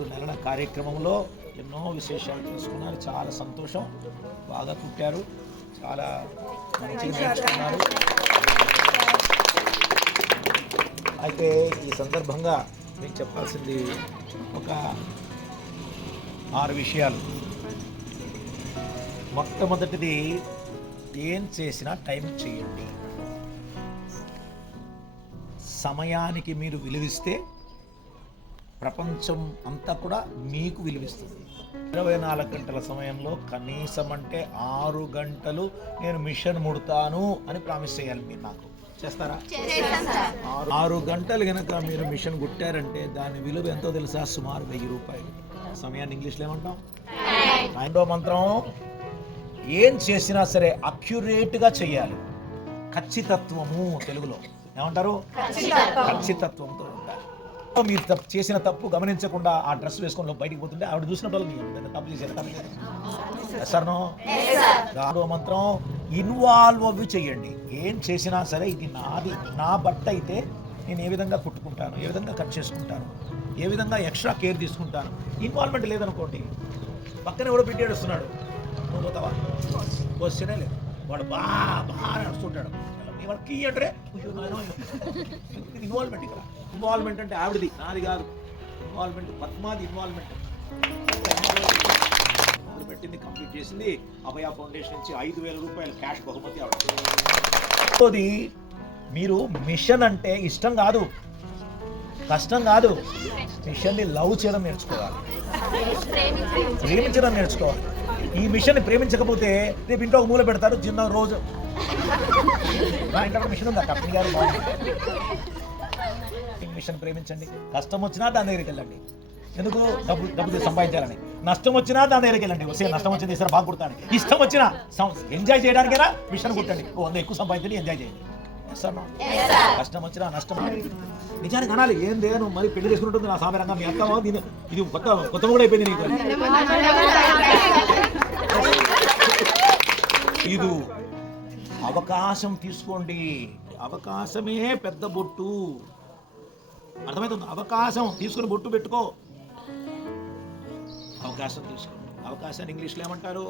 3 నెలల కార్యక్రమంలో ఎన్నో విశేషాలు తెలుసుకున్నారు. చాలా సంతోషం. బాగా కుట్టారు, చాలా మంచిగా నేర్చుకున్నారు. అయితే ఈ సందర్భంగా మీకు చెప్పాల్సింది ఒక 6 విషయాలు. మొట్టమొదటిది, ఏం చేసినా టైం చేయండి. సమయానికి మీరు విలువిస్తే ప్రపంచం అంతా కూడా మీకు విలువిస్తుంది. 24 గంటల సమయంలో కనీసం అంటే 6 గంటలు నేను మిషన్ ముడతాను అని ప్రామిస్ చేయాలి. మీరు నాకు చేస్తారా? 6 గంటలు కనుక మీరు మిషన్ కుట్టారంటే దాని విలువ ఎంతో తెలుసా? సుమారు 1000 రూపాయలు. సమయాన్ని ఇంగ్లీష్లో ఏమంటాం? 9వ మంత్రం, ఏం చేసినా సరే అక్యురేట్గా చేయాలి. ఖచ్చితత్వము తెలుగులో ఏమంటారు? ఖచ్చితత్వంతో ఉండాలి. మీరు చేసిన తప్పు గమనించకుండా ఆ డ్రెస్ వేసుకొని బయటికి పోతుంటే ఆవిడ చూసినప్పుడు తప్పు చేశారు సార్నో. 6వ మంత్రం, ఇన్వాల్వ్ అవి చెయ్యండి. ఏం చేసినా సరే ఇది నాది, నా బట్ట అయితే నేను ఏ విధంగా కుట్టుకుంటాను, ఏ విధంగా కట్ చేసుకుంటాను, ఏ విధంగా ఎక్స్ట్రా కేర్ తీసుకుంటాను. ఇన్వాల్వ్మెంట్ లేదనుకోండి, పక్కన ఎవడో పెట్టి ఏడుస్తున్నాడు, నువ్వు పోతావా? క్వశ్చనే లేదు. వాడు బాగా నడుస్తుంటాడు, వాడు కీ అంటే ఇన్వాల్వ్మెంట్. ఇక్కడ ఇన్వాల్వ్మెంట్ అంటే ఆవిడది, నాది కాదు. ఇన్వాల్వ్మెంట్ పద్మాది ఇన్వాల్వ్మెంట్. పెట్టింది, కంప్లీట్ చేసింది. అభయ ఫౌండేషన్ నుంచి 5000 రూపాయలు క్యాష్ బహుమతి ఆవిడ. మీరు మిషన్ అంటే ఇష్టం కాదు, కష్టం కాదు. మిషన్ని లవ్ చేయడం నేర్చుకోవాలి, ప్రేమించడం నేర్చుకోవాలి. ఈ మిషన్ని ప్రేమించకపోతే రేపు ఇంట్లో ఒక మూల పెడతారు. చిన్న రోజు నా ఇంట్లో మిషన్ ఉందా? కంపెనీ గారు మిషన్ ప్రేమించండి. కష్టం వచ్చినా దాని దగ్గరికి వెళ్ళండి. ఎందుకు? డబ్బు సంపాదించాలని. నష్టం వచ్చినా దాని దగ్గరికి వెళ్ళండి. వస్తే నష్టం వచ్చింది సరే బాగా కుడతాను. ఇష్టం వచ్చినా ఎంజాయ్ చేయడానికైనా మిషన్ కుట్టండి. ఎక్కువ సంపాదించండి, ఎంజాయ్ చేయండి. కష్టం వచ్చినా నష్టం నిజానికి అనాలి. ఏం లేదు మరి పెళ్లి చేసుకుంటుంది నా సాధారణంగా మీ అత్తమో ఇది కొత్త కూడా అయిపోయింది నీకు. ఇది అవకాశం తీసుకోండి. అవకాశమే పెద్ద బొట్టు. అర్థమవుతుంది? అవకాశం తీసుకుని బొట్టు పెట్టుకో. అవకాశం తీసుకోండి. అవకాశాన్ని ఇంగ్లీష్లో ఏమంటారు?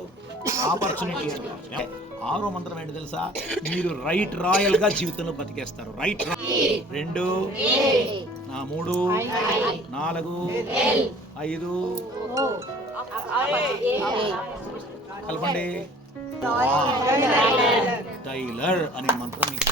ఆపర్చునిటీ. 6వ మంత్రం ఏంటి తెలుసా? మీరు రైట్ రాయల్గా జీవితంలో బతికేస్తారు. రైట్ 2 3 4 5 కలపండి. టైలర్ అనే మంత్రం మీకు